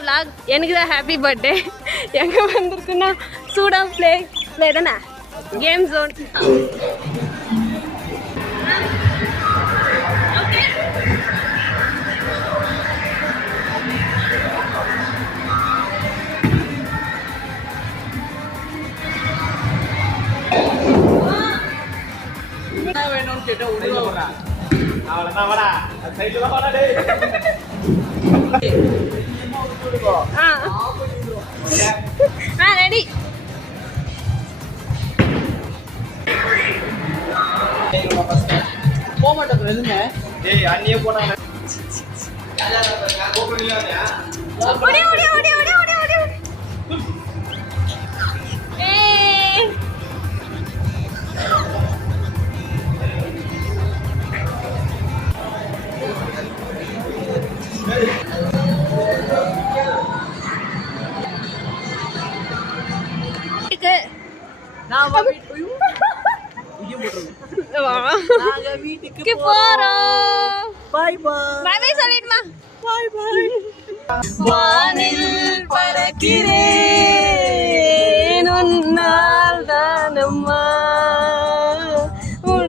vlog எனக்கு தான் happy birthday எங்க வந்திருக்குன்னா சூடா ப்ளே தானே கேம் ஜோன். வேணும்னு கேட்டா உடனே வரா அவளதான் வாடா சைடுல வாடா டேய் ரெடி போக மாட்டேன் எதுங்க டேய் அண்ணியே போனாங்க ஓடி ஓடி ஓடி ஓடி ஓடி ஓடி ஏய் வீட்டுக்கு போறோம். பை பை பை பை சொல்லிடுமா. பை பை வானில் பறக்கிறேன்